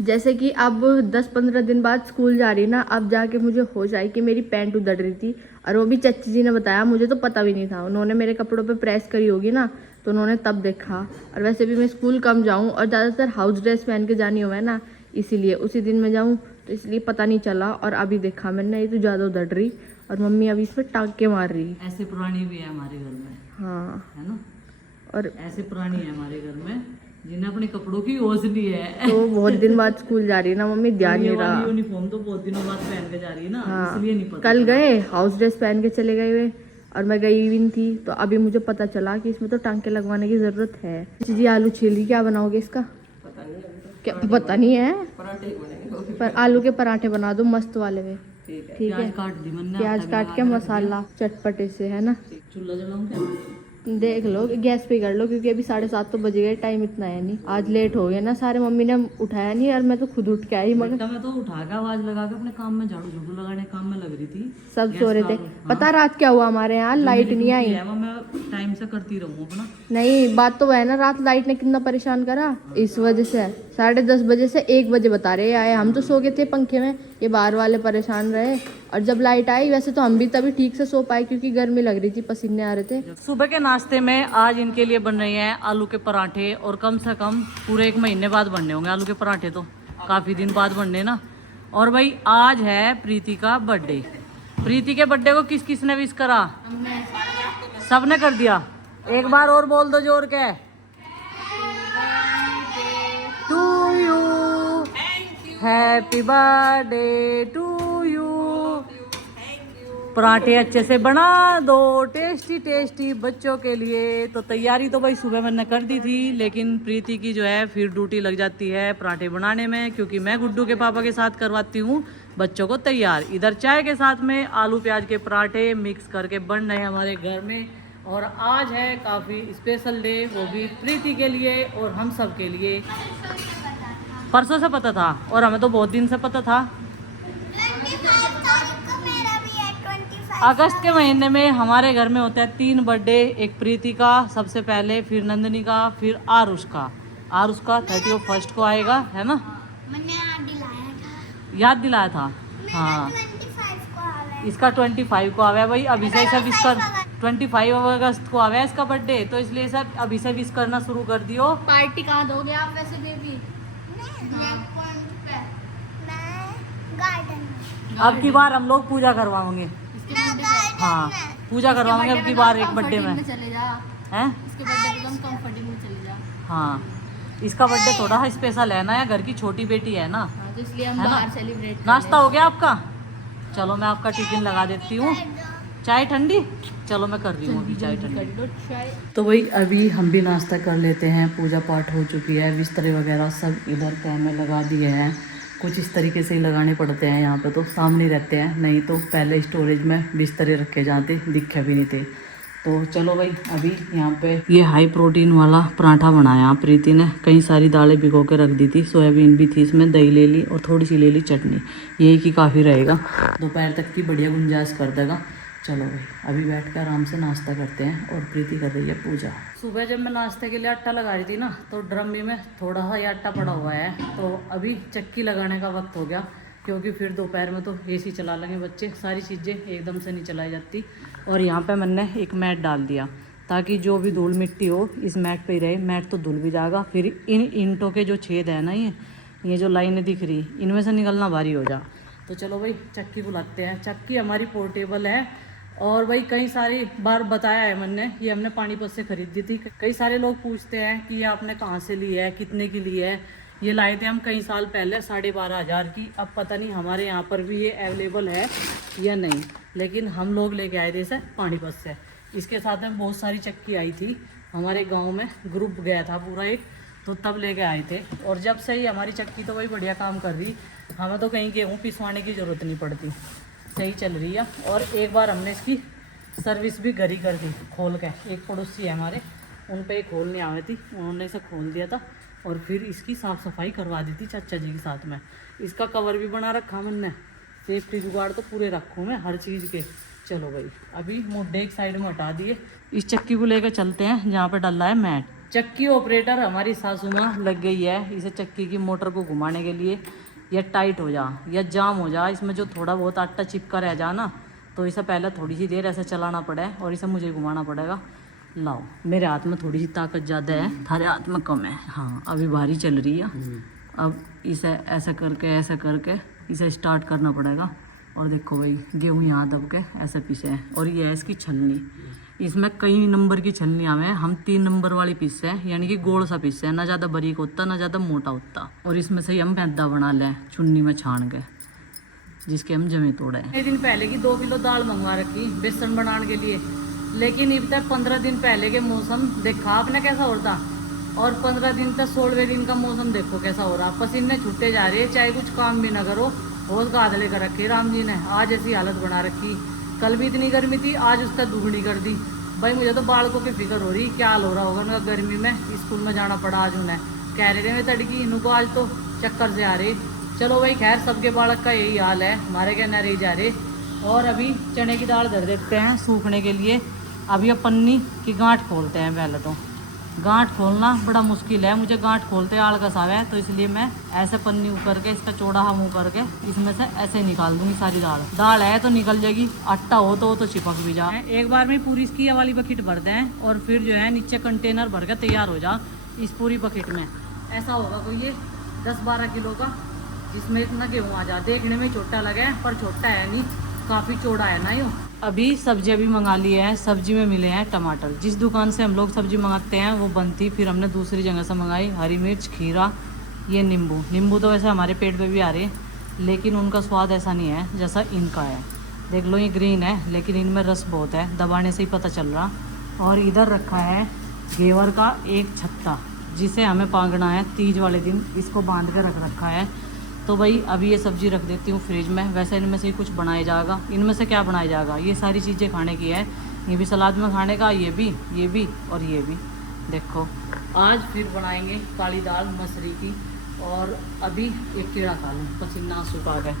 जैसे कि अब 10-15 दिन बाद स्कूल जा रही ना, अब जाके मुझे हो जाए कि मेरी पैंट उधड़ रही थी, और वो भी चाची जी ने बताया, मुझे तो पता भी नहीं था। उन्होंने मेरे कपड़ों पे प्रेस करी होगी ना, तो उन्होंने तब देखा। और वैसे भी मैं स्कूल कम जाऊँ और ज़्यादातर हाउस ड्रेस पहन के जानी हुआ है ना, इसीलिए उसी दिन में जाऊँ, तो इसलिए पता नहीं चला। और अभी देखा मैंने, ये तो ज़्यादा उधड़ रही, और मम्मी अभी इस पर टाँके मार रही। ऐसे पुरानी भी है हमारे घर में। हाँ, है ना, और ऐसे पुरानी है हमारे घर में जिन्हें अपने कपड़ों की होश ली है। तो बहुत दिन बाद स्कूल जा रही है ना मम्मी, ध्यान नहीं रहा। यूनिफॉर्म तो बहुत दिनों बाद पहन के जा रही है ना, हाँ, इसलिए नहीं पता। कल गए हाउस ड्रेस पहन के चले गए हुए, और मैं गई भी नहीं थी, तो अभी मुझे पता चला कि इसमें तो टांके लगवाने की जरूरत है। जी आलू छीली, क्या बनाओगे इसका? पता नहीं अभी तो। क्या पता नहीं है, पराठे ही बनेंगे। पर आलू के पराठे बना दो मस्त वाले में। ठीक है। ठीक है, प्याज काट दी मैंने, प्याज आटा काट भी के लगा रख मसाला चटपटे से, है ना। दिया। चूल्हा जलाऊं क्या? देख लो, गैस पे कर लो, क्योंकि अभी 7:30 तो बज गए, टाइम इतना है नहीं। आज लेट हो गया ना सारे, मम्मी ने उठाया नहीं, और मैं तो खुद उठ के आई, मगर बेटा मैं तो उठा के आवाज लगा के अपने काम में, झाड़ू झूठू लगाने काम में लग रही थी। सब गैस सो रहे का थे। हाँ। पता रात क्या हुआ हमारे यहाँ, जो लाइट मेरी नहीं आई। ड्यूटी है वो मैं टाइम से करती रहूं अपना। नहीं, बात तो वह है ना, रात लाइट ने कितना परेशान करा, इस वजह से 10:30 बजे से 1 बजे बता रहे आए। हम तो सो गए थे पंखे में, ये बाहर वाले परेशान रहे। और जब लाइट आई, वैसे तो हम भी तभी ठीक से सो पाए, क्योंकि गर्मी लग रही थी, पसीने आ रहे थे। सुबह के नाश्ते में आज इनके लिए बन रहे हैं आलू के पराठे, और कम से कम पूरे 1 महीने बाद बनने होंगे आलू के पराठे, तो काफी दिन बाद बनने ना। और भाई आज है प्रीति का बर्थडे। प्रीति के बर्थडे को किस किस ने विश करा? सबने कर दिया। एक बार और बोल दो जोर के, to you, happy birthday to you. पराठे अच्छे से बना दो, टेस्टी टेस्टी बच्चों के लिए। तो तैयारी तो भाई सुबह मैंने कर दी थी, लेकिन प्रीति की जो है फिर ड्यूटी लग जाती है पराठे बनाने में, क्योंकि मैं गुड्डू के पापा के साथ करवाती हूँ बच्चों को तैयार। इधर चाय के साथ में आलू प्याज के पराठे मिक्स करके बन रहे हैं हमारे घर में। और आज है काफ़ी स्पेशल डे, वो भी प्रीति के लिए और हम सब के लिए। परसों से पता था, और हमें तो बहुत दिन से पता था। अगस्त के महीने में हमारे घर में होता है 3 बर्थडे, एक प्रीति का सबसे पहले, फिर नंदनी का, फिर आरुष का। आरुष का 31 को आएगा, है ना। मैंने याद दिलाया था हाँ। 25 को आ रहा है। इसका 25 को आवा है भाई, अभी से सब इसका 25 अगस्त को आवा है इसका बर्थडे, तो इसलिए सब अभी से विश करना शुरू कर दियो। पार्टी कहाँ दोगे आप वैसे बेबी? गार्डन में। अब की बार हम लोग पूजा करवाएंगे। हाँ, पूजा करवाएंगे अब की बार एक बर्थडे में। चले जा, हैं? इसके बर्थडे पे तुम कंफर्टेबल में चले जा। हाँ, इसका बर्थडे थोड़ा स्पेशल है ना, या घर की छोटी बेटी है ना, हाँ, तो इसलिए हम है ना? बाहर सेलिब्रेट। नाश्ता हो गया आपका? चलो मैं आपका टिफिन लगा देती हूँ। चाय ठंडी? चलो मैं कर रही हूँ अभी चाय ठंडी। तो वही अभी हम भी नाश्ता कर लेते हैं। पूजा पाठ हो चुकी है, बिस्तरे वगैरह सब इधर तय में लगा दिए हैं। कुछ इस तरीके से ही लगाने पड़ते हैं, यहाँ पे तो सामने रहते हैं, नहीं तो पहले स्टोरेज में बिस्तरे रखे जाते, दिखे भी नहीं थे। तो चलो भाई, अभी यहाँ पे ये हाई प्रोटीन वाला पराठा बनाया प्रीति ने। कई सारी दालें भिगो के रख दी थी, सोयाबीन भी थी इसमें, दही ले ली और थोड़ी सी ले ली चटनी, यही कि काफ़ी रहेगा, दोपहर तक की बढ़िया गुंजाइश कर देगा। चलो भाई, अभी बैठ कर आराम से नाश्ता करते हैं, और प्रीति कर रही है पूजा। सुबह जब मैं नाश्ते के लिए आटा लगा रही थी ना, तो ड्रमी में थोड़ा सा ये आटा पड़ा हुआ है, तो अभी चक्की लगाने का वक्त हो गया, क्योंकि फिर दोपहर में तो एसी चला लेंगे बच्चे, सारी चीज़ें एकदम से नहीं चलाई जाती। और यहाँ पे मैंने एक मैट डाल दिया, ताकि जो भी धूल मिट्टी हो इस मैट पे ही रहे। मैट तो धुल भी जाएगा, फिर इन ईंटों के जो छेद है ना, ये जो लाइनें दिख रही, इनमें से निकलना भारी हो जा। तो चलो भाई चक्की बुलाते हैं। चक्की हमारी पोर्टेबल है, और भाई कई सारी बार बताया है मैंने, ये हमने पानीपत से खरीदी थी। कई सारे लोग पूछते हैं कि ये आपने कहाँ से ली है, कितने की ली है। ये लाए थे हम कई साल पहले 12,500 की। अब पता नहीं हमारे यहाँ पर भी ये अवेलेबल है या नहीं, लेकिन हम लोग लेके आए थे इसे पानीपत से। इसके साथ में बहुत सारी चक्की आई थी, हमारे गांव में ग्रुप गया था पूरा एक, तो तब लेके आए थे। और जब से ही हमारी चक्की तो भाई बढ़िया काम कर रही, हमें तो कहीं गेहूँ पिसवाने की ज़रूरत नहीं पड़ती, सही चल रही है। और एक बार हमने इसकी सर्विस भी घर ही कर दी खोल के। एक पड़ोसी है हमारे, उन पे खोलने आए थी, उन्होंने इसे खोल दिया था, और फिर इसकी साफ़ सफाई करवा दी थी चाचा जी के साथ में। इसका कवर भी बना रखा मैंने, सेफ्टी जुगाड़ तो पूरे रखूँ मैं हर चीज़ के। चलो भाई, अभी मुड्ढे एक साइड में हटा दिए, इस चक्की को लेकर चलते हैं जहाँ पे डला है मैट। चक्की ऑपरेटर हमारी सासू माँ लग गई है इसे चक्की की मोटर को घुमाने के लिए। या टाइट हो जा या जाम हो जा, इसमें जो थोड़ा बहुत आटा चिपका रह जा ना, तो इसे पहले थोड़ी सी देर ऐसे चलाना पड़े और इसे मुझे घुमाना पड़ेगा। लाओ, मेरे हाथ में थोड़ी सी ताकत ज़्यादा है, थारे हाथ में कम है। हाँ, अभी भारी चल रही है। अब इसे ऐसा करके इसे स्टार्ट करना पड़ेगा। और देखो भाई, गेहूँ यहाँ दब के ऐसे पीसे है। और ये है इसकी छलनी, इसमें कई नंबर की छलनियाँ में हम 3 नंबर वाली पीस है, यानी कि गोल सा पीस है, ना ज़्यादा बारीक होता ना ज़्यादा मोटा होता। और इसमें से ही हम मैदा बना लें चुन्नी में छान के, जिसके हम जमे तोड़े। एक दिन पहले की 2 किलो दाल मंगवा रखी बेसन बनाने के लिए, लेकिन अब तक 15 दिन पहले के मौसम देखा आपने कैसा होता, और 15 दिन तक 16वें दिन का मौसम देखो कैसा हो रहा। पसीने छूटे जा रहे, चाहे कुछ काम भी ना करो, होश गादले कर रखे राम जी ने। आज ऐसी हालत बना रखी, कल भी इतनी गर्मी थी, आज उसका दुगनी कर दी। भाई मुझे तो बालकों की फिक्र हो रही, क्या हाल हो रहा होगा उनका गर्मी में। स्कूल में जाना पड़ा आज उन्हें, कह रहे मैं तड़की इनको आज तो चक्कर से आ रहे। चलो भाई खैर, सबके बालक का यही हाल है, हमारे क्या न रही जा रहे। और अभी चने की दाल धर देते हैं सूखने के लिए। अभी ये पन्नी की गांठ खोलते हैं। पहले तो गांठ खोलना बड़ा मुश्किल है, मुझे गांठ खोलते आलस आवे, तो इसलिए मैं ऐसे पन्नी ऊपर के इसका चौड़ा मुँह करके इसमें से ऐसे निकाल दूंगी सारी दाल। दाल है तो निकल जाएगी, आटा हो तो चिपक भी जाए। एक बार में पूरी इसकी ये वाली बकेट भर दें और फिर जो है नीचे कंटेनर भर के तैयार हो जा इस पूरी बकेट में। ऐसा होगा कोई ये 10-12 किलो का, जिसमें इतना गेहूँ आ जा। देखने में छोटा लगे पर छोटा है नहीं, काफ़ी चौड़ा है ना यूँ। अभी सब्जी भी मंगा ली है। सब्जी में मिले हैं टमाटर, जिस दुकान से हम लोग सब्जी मंगाते हैं वो बनती, फिर हमने दूसरी जगह से मंगाई। हरी मिर्च, खीरा, ये नींबू तो वैसे हमारे पेट पे भी आ रहे, लेकिन उनका स्वाद ऐसा नहीं है जैसा इनका है। देख लो, ये ग्रीन है लेकिन इनमें रस बहुत है, दबाने से ही पता चल रहा। और इधर रखा है घेवर का एक छत्ता, जिसे हमें पांगना है तीज वाले दिन, इसको बांध के रख रखा है। तो भाई अभी ये सब्ज़ी रख देती हूँ फ्रिज में। वैसे इनमें से ही कुछ बनाया जाएगा। इनमें से क्या बनाया जाएगा, ये सारी चीज़ें खाने की है। ये भी सलाद में खाने का, ये भी और ये भी। देखो आज फिर बनाएंगे काली दाल मसूरी की। और अभी एक कीड़ा खा लूँ, पसीना सुखा के।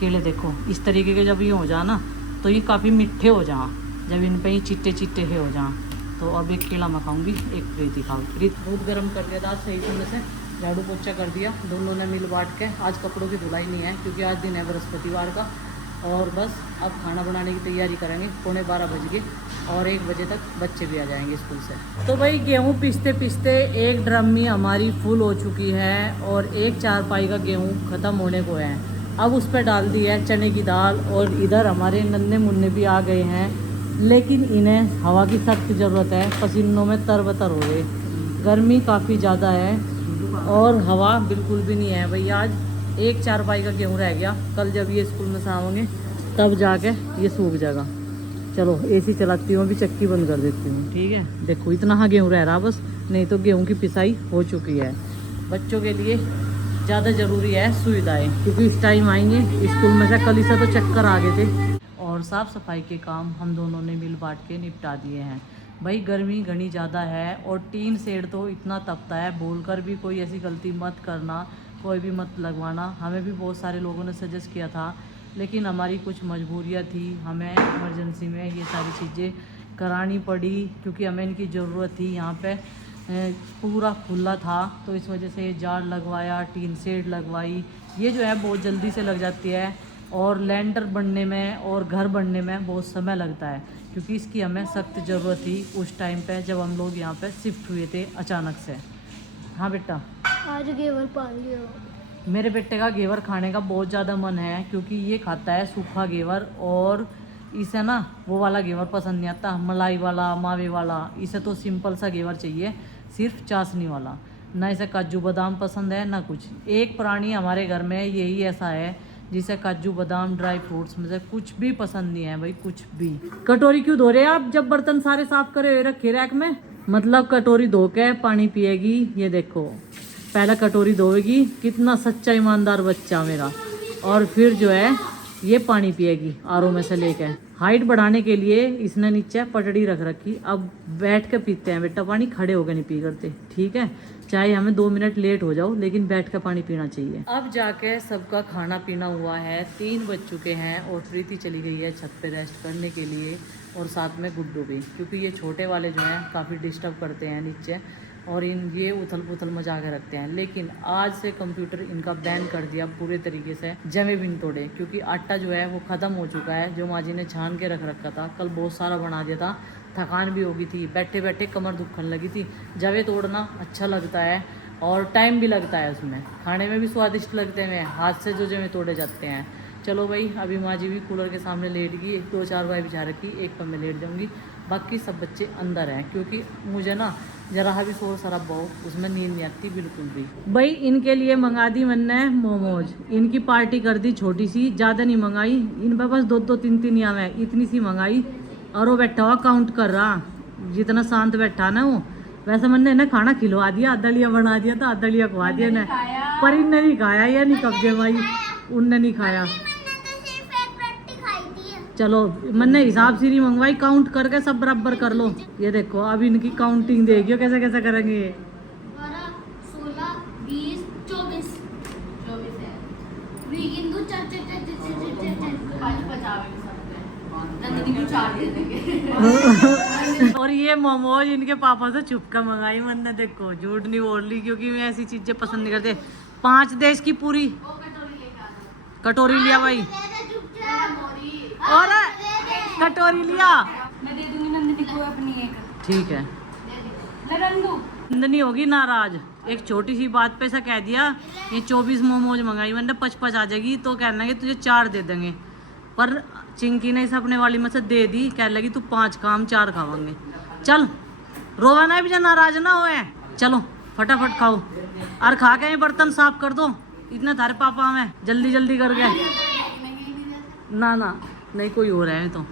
कीड़े देखो इस तरीके के जब ये हो जाए ना, तो ये काफ़ी मीठे हो जाए, जब इन पर ही चिट्टे चिट्टे हो जाए। तो अब एक कीड़ा मैं खाऊँगी, एक प्रीति खाऊँ। प्रीत दूध गर्म कर दिया था सही समय से, झाड़ू पोछा कर दिया, दोनों ने मिल बांट के। आज कपड़ों की धुलाई नहीं है क्योंकि आज दिन है बृहस्पतिवार का। और बस अब खाना बनाने की तैयारी करेंगे। 11:45 बज गए और 1 बजे तक बच्चे भी आ जाएंगे स्कूल से। तो भाई गेहूँ पीसते एक ड्रमी हमारी फुल हो चुकी है और एक 4 पाई का गेहूँ ख़त्म होने को है। अब उस पर डाल दी है चने की दाल। और इधर हमारे नन्हे मुन्ने भी आ गए हैं, लेकिन इन्हें हवा की सख्त ज़रूरत है, पसीनों में तरबतर हो गए। गर्मी काफ़ी ज़्यादा है और हवा बिल्कुल भी नहीं है भाई। आज एक 4 पाई का गेहूँ रह गया, कल जब ये स्कूल में से आएंगे तब जाके ये सूख जाएगा। चलो एसी चलाती हूँ, अभी चक्की बंद कर देती हूँ, ठीक है। देखो इतना हाँ गेहूँ रह रहा बस, नहीं तो गेहूँ की पिसाई हो चुकी है। बच्चों के लिए ज़्यादा ज़रूरी है सुविधाएँ, क्योंकि इस टाइम आएंगे स्कूल में से, कल से तो चक्कर आ गए थे। और साफ़ सफाई के काम हम दोनों ने मिल बांट के निपटा दिए हैं। भाई गर्मी घनी ज़्यादा है और टीन शेड तो इतना तपता है, बोलकर भी कोई ऐसी गलती मत करना, कोई भी मत लगवाना। हमें भी बहुत सारे लोगों ने सजेस्ट किया था, लेकिन हमारी कुछ मजबूरियां थी, हमें इमरजेंसी में ये सारी चीज़ें करानी पड़ी क्योंकि हमें इनकी ज़रूरत थी। यहाँ पे पूरा खुला था तो इस वजह से जार लगवाया, टीन शेड लगवाई। ये जो है बहुत जल्दी से लग जाती है और लैंडर बनने में और घर बनने में बहुत समय लगता है, क्योंकि इसकी हमें सख्त ज़रूरत थी उस टाइम पे जब हम लोग यहाँ पे शिफ्ट हुए थे अचानक से। हाँ बेटा, आज घेवर पाल लियो। मेरे बेटे का घेवर खाने का बहुत ज़्यादा मन है, क्योंकि ये खाता है सूखा घेवर और इसे ना वो वाला घेवर पसंद नहीं आता, मलाई वाला, मावे वाला। इसे तो सिंपल सा घेवर चाहिए, सिर्फ चाशनी वाला। ना इसे काजू बादाम पसंद है ना कुछ। एक प्राणी हमारे घर में यही ऐसा है जिसे काजू बादाम ड्राई फ्रूट्स में से कुछ भी पसंद नहीं है भाई, कुछ भी। कटोरी क्यों धो रहे हैं आप जब बर्तन सारे साफ करे हुए रखे रैक में? मतलब कटोरी धो के पानी पिएगी। ये देखो पहला कटोरी धोएगी, कितना सच्चा ईमानदार बच्चा मेरा। और फिर जो है ये पानी पिएगी आरओ में से लेके। हाइट बढ़ाने के लिए इसने नीचे पटड़ी रख रखी। अब बैठ के पीते हैं बेटा पानी, खड़े होकर नहीं पी करते, ठीक है। चाहे हमें 2 मिनट लेट हो जाओ, लेकिन बैठ कर पानी पीना चाहिए। अब जाके सबका खाना पीना हुआ है, 3 बज चुके हैं और प्रीति चली गई है छत पे रेस्ट करने के लिए, और साथ में गुड्डू भी, क्योंकि ये छोटे वाले जो हैं काफ़ी डिस्टर्ब करते हैं नीचे। और ये उथल पुथल मचा के रखते हैं। लेकिन आज से कंप्यूटर इनका बैन कर दिया पूरे तरीके से, जमे भी नहीं तोड़े, क्योंकि आटा जो है वो ख़त्म हो चुका है, जो माँ जी ने छान के रख रखा था। कल बहुत सारा बना दिया था, थकान भी हो गई थी, बैठे बैठे कमर दुखने लगी थी। जवे तोड़ना अच्छा लगता है और टाइम भी लगता है, उसमें खाने में भी स्वादिष्ट लगते हैं हाथ से जो जवे तोड़े जाते हैं। चलो भाई, अभी माँ जी भी कूलर के सामने लेट गई, 2-4 बार बिछा रखी, एक पर मैं लेट जाऊँगी, बाकी सब बच्चे अंदर हैं, क्योंकि मुझे ना जरा भी शोर शराबा हो उसमें नींद नहीं आती बिल्कुल भी। भाई इनके लिए मंगा दी मैंने मोमोज, इनकी पार्टी कर दी छोटी सी, ज़्यादा नहीं मंगाई, इन पर बस 2-2 3-3 या मैं इतनी सी मंगाई। और वो बैठा हुआ काउंट कर रहा, जितना शांत बैठा ना वो। वैसे मैंने ना खाना खिलवा दिया, दलिया बना दिया था, दलिया खुआ दिया ना, पर इनने नहीं खाया, या नहीं कब्जे भाई, उनने नहीं खाया। चलो मैंने हिसाब से नहीं मंगवाई, काउंट करके सब बराबर कर लो। ये देखो अब इनकी काउंटिंग देखियो कैसे कैसे करेंगे। 12, 16, 20, 24 है। गिंदू 4 और ये मोमोज इनके पापा से छुप कर मंगाई मैंने, देखो झूठ नहीं बोल रही, क्योंकि मैं ऐसी चीजें पसंद नहीं करते। 5 देश की पूरी कटोरी लिया भाई, और कटोरी लिया, मैं दे दूंगी नंदिनी को अपनी एक। ठीक है, नंदिनी होगी नाराज। एक छोटी सी बात पे ऐसा कह दिया, ये 24 मोमोज मंगाई मैंने, 55 आ जाएगी तो कहना कि तुझे 4 दे देंगे, पर चिंकी ने इस अपने वाली में से दे दी, कह लगी तू 5 काम 4 खावांगे। चल रोवा ना भी, नाराज ना होए, चलो फटाफट खाओ, और खा के बर्तन साफ कर दो, इतने थारे पापा में जल्दी जल्दी कर गए। ना ना नहीं, कोई हो रहा है तो